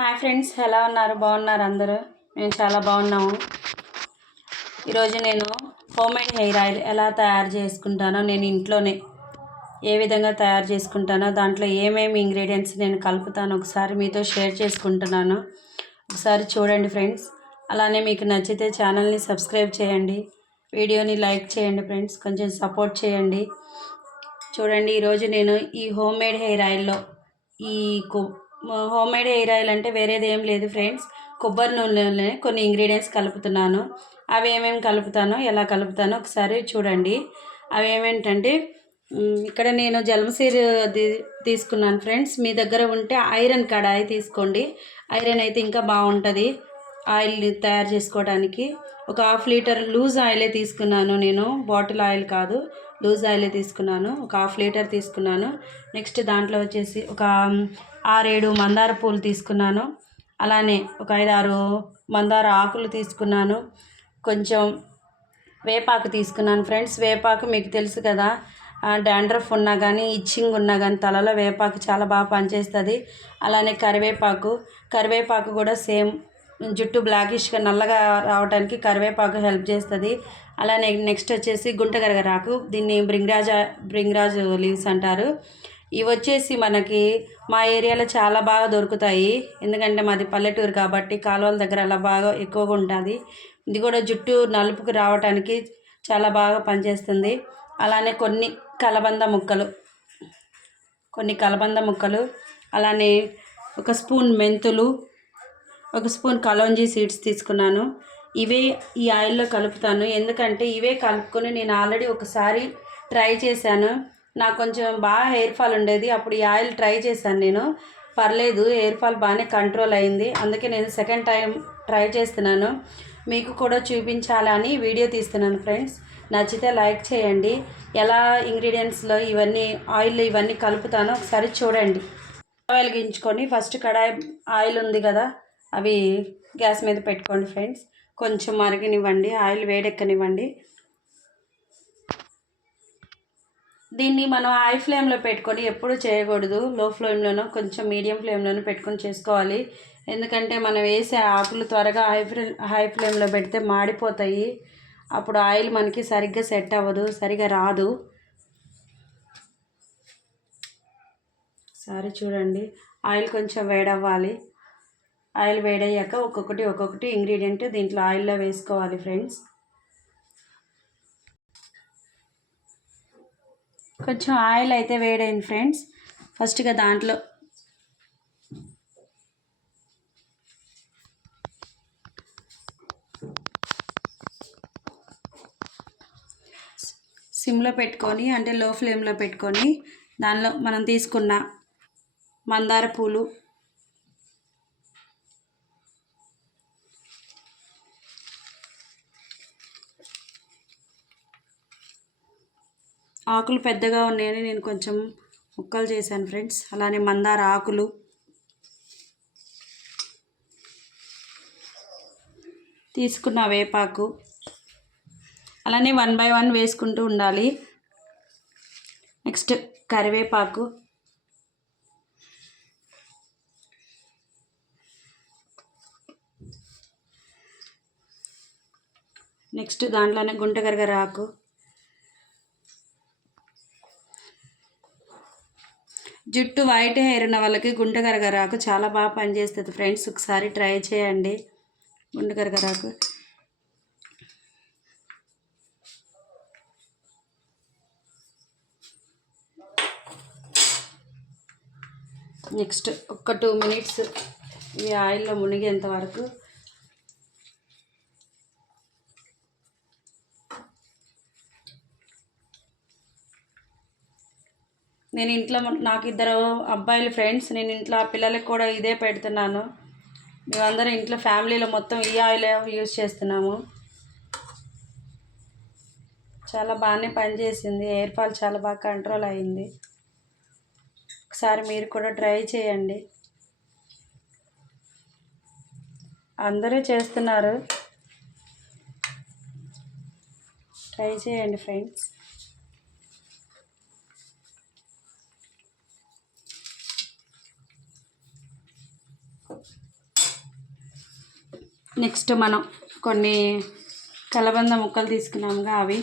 Hi friends, ఎలా ఉన్నారు? బాగున్నారు అందరూ? మేము చాలా బాగున్నాము. ఈరోజు నేను హోమ్మేడ్ హెయిర్ ఆయిల్ ఎలా తయారు చేసుకుంటానో, నేను ఇంట్లోనే ఏ విధంగా తయారు చేసుకుంటానో, దాంట్లో ఏమేమి ఇంగ్రీడియంట్స్ నేను కలుపుతానో ఒకసారి మీతో షేర్ చేసుకుంటున్నాను. ఒకసారి చూడండి ఫ్రెండ్స్. అలానే మీకు నచ్చితే ఛానల్ని సబ్స్క్రైబ్ చేయండి, వీడియోని లైక్ చేయండి ఫ్రెండ్స్, కొంచెం సపోర్ట్ చేయండి. చూడండి, ఈరోజు నేను ఈ హోమ్మేడ్ హెయిర్ ఆయిల్లో ఈ హోమ్మేడ్ హెయిర్ ఆయిల్ అంటే వేరేది ఏం లేదు ఫ్రెండ్స్, కొబ్బరి నూనెలోనే కొన్ని ఇంగ్రీడియంట్స్ కలుపుతున్నాను. అవి ఏమేమి కలుపుతానో, ఎలా కలుపుతానో ఒకసారి చూడండి. అవి ఏమేంటంటే, ఇక్కడ నేను జల్మసీర్ తీసుకున్నాను ఫ్రెండ్స్. మీ దగ్గర ఉంటే ఐరన్ కడాయి తీసుకోండి. ఐరన్ అయితే ఇంకా బాగుంటుంది ఆయిల్ తయారు చేసుకోవడానికి. ఒక 1/2 లీటర్ లూజ్ ఆయిలే తీసుకున్నాను నేను, బాటిల్ ఆయిల్ కాదు, లూజ్ ఆయిలే తీసుకున్నాను. ఒక 1/2 లీటర్ తీసుకున్నాను. నెక్స్ట్ దాంట్లో వచ్చేసి ఒక 6-7 మందార పూలు తీసుకున్నాను. అలానే ఒక 5-6 మందార ఆకులు తీసుకున్నాను. కొంచెం వేపాకు తీసుకున్నాను ఫ్రెండ్స్. వేపాకు మీకు తెలుసు కదా, డాండ్రఫ్ ఉన్నా కానీ, ఇచ్చింగ్ ఉన్నా కానీ తలలో వేపాకు చాలా బాగా పనిచేస్తుంది. అలానే కరివేపాకు కూడా సేమ్, జుట్టు బ్లాకిష్గా నల్లగా రావడానికి కరివేపాకు హెల్ప్ చేస్తుంది. అలానే నెక్స్ట్ వచ్చేసి గుంటగరగరాకు, దీన్ని బ్రింగ్రాజ్ లీవ్స్ అంటారు. ఇవి వచ్చేసి మనకి మా ఏరియాలో చాలా బాగా దొరుకుతాయి, ఎందుకంటే మాది పల్లెటూరు కాబట్టి కాలువల దగ్గర అలా బాగా ఎక్కువగా ఉంటుంది. ఇది కూడా జుట్టు నలుపుకు రావడానికి చాలా బాగా పనిచేస్తుంది. అలానే కొన్ని కలబంద ముక్కలు, అలానే ఒక స్పూన్ మెంతులు, ఒక స్పూన్ కలోంజీ సీడ్స్ తీసుకున్నాను. ఇవే ఈ ఆయిల్లో కలుపుతాను, ఎందుకంటే ఇవే కలుపుకొని నేను ఆల్రెడీ ఒకసారి ట్రై చేశాను. నాకు కొంచెం బాగా హెయిర్ ఫాల్ ఉండేది, అప్పుడు ఈ ఆయిల్ ట్రై చేశాను నేను. పర్లేదు, హెయిర్ ఫాల్ బాగానే కంట్రోల్ అయింది. అందుకే నేను సెకండ్ టైం ట్రై చేస్తున్నాను, మీకు కూడా చూపించాలని వీడియో తీస్తున్నాను ఫ్రెండ్స్. నచ్చితే లైక్ చేయండి. ఎలా ఇంగ్రీడియంట్స్లో ఆయిల్లో ఇవన్నీ కలుపుతానో ఒకసారి చూడండి. వెలిగించుకొని ఫస్ట్ కడాయి ఆయిల్ ఉంది కదా, అవి గ్యాస్ మీద పెట్టుకోండి ఫ్రెండ్స్. కొంచెం మరిగనివ్వండి, ఆయిల్ వేడెక్కనివ్వండి. దీన్ని మనం హై ఫ్లేమ్లో పెట్టుకొని ఎప్పుడు చేయకూడదు, లో ఫ్లేమ్లోనో కొంచెం మీడియం ఫ్లేమ్లోనూ పెట్టుకొని చేసుకోవాలి. ఎందుకంటే మనం వేసే ఆకులు త్వరగా హై ఫ్లేమ్లో పెడితే మాడిపోతాయి. అప్పుడు ఆయిల్ మనకి సరిగ్గా సెట్ అవ్వదు, సరిగ్గా రాదు. సరే చూడండి, ఆయిల్ కొంచెం వేడవ్వాలి. ఆయిల్ వేడయ్యాక ఒక్కొక్కటి ఇంగ్రీడియంట్ దీంట్లో ఆయిల్లో వేసుకోవాలి ఫ్రెండ్స్. కొంచెం ఆయిల్ అయితే వేడైంది ఫ్రెండ్స్. ఫస్ట్గా దాంట్లో సిమ్లో పెట్టుకొని, అంటే లో ఫ్లేమ్లో పెట్టుకొని, దానిలో మనం తీసుకున్న మందార పూలు, ఆకులు పెద్దగా ఉన్నాయని నేను కొంచెం ముక్కలు చేశాను ఫ్రెండ్స్. అలానే మందార ఆకులు, తీసుకున్న వేపాకు, అలానే 1 by 1 వేసుకుంటూ ఉండాలి. నెక్స్ట్ కరివేపాకు, నెక్స్ట్ దాంట్లోనే గుంటగరగరాకు, జుట్టు వైట్ హెయిర్ ఉన్న వాళ్ళకి గుంటగరగరాకు చాలా బాగా పనిచేస్తుంది ఫ్రెండ్స్. ఒకసారి ట్రై చేయండి గుంటగరగరాకు. నెక్స్ట్ ఒక 2 minutes ఈ ఆయిల్లో మునిగేంత వరకు నేను ఇంట్లో, నాకు 2 అబ్బాయిలు ఫ్రెండ్స్, నేను ఇంట్లో ఆ పిల్లలకి కూడా ఇదే పెడుతున్నాను. మేమందరం ఇంట్లో ఫ్యామిలీలో మొత్తం ఈ ఆయిల్ యూజ్ చేస్తున్నాము. చాలా బాగానే పనిచేసింది, హెయిర్ ఫాల్ చాలా బాగా కంట్రోల్ అయింది. ఒకసారి మీరు కూడా ట్రై చేయండి. అందరూ చేస్తున్నారు, ట్రై చేయండి ఫ్రెండ్స్. నెక్స్ట్ మనం కొన్ని కలబంద ముక్కలు తీసుకున్నాముగా అవి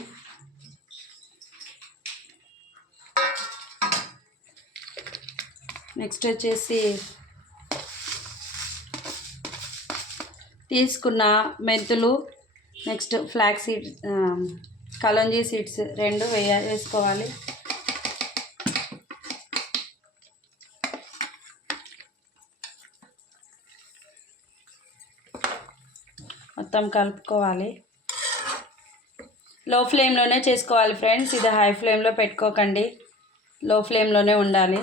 నెక్స్ట్ వచ్చేసి తీసుకున్న మెంతులు next flax seeds kalonji seeds 2 వేసుకోవాలి. మొత్తం కలుపుకోవాలి. లో ఫ్లేమ్లోనే చేసుకోవాలి ఫ్రెండ్స్, ఇది హై ఫ్లేమ్లో పెట్టుకోకండి, లో ఫ్లేమ్లోనే ఉండాలి.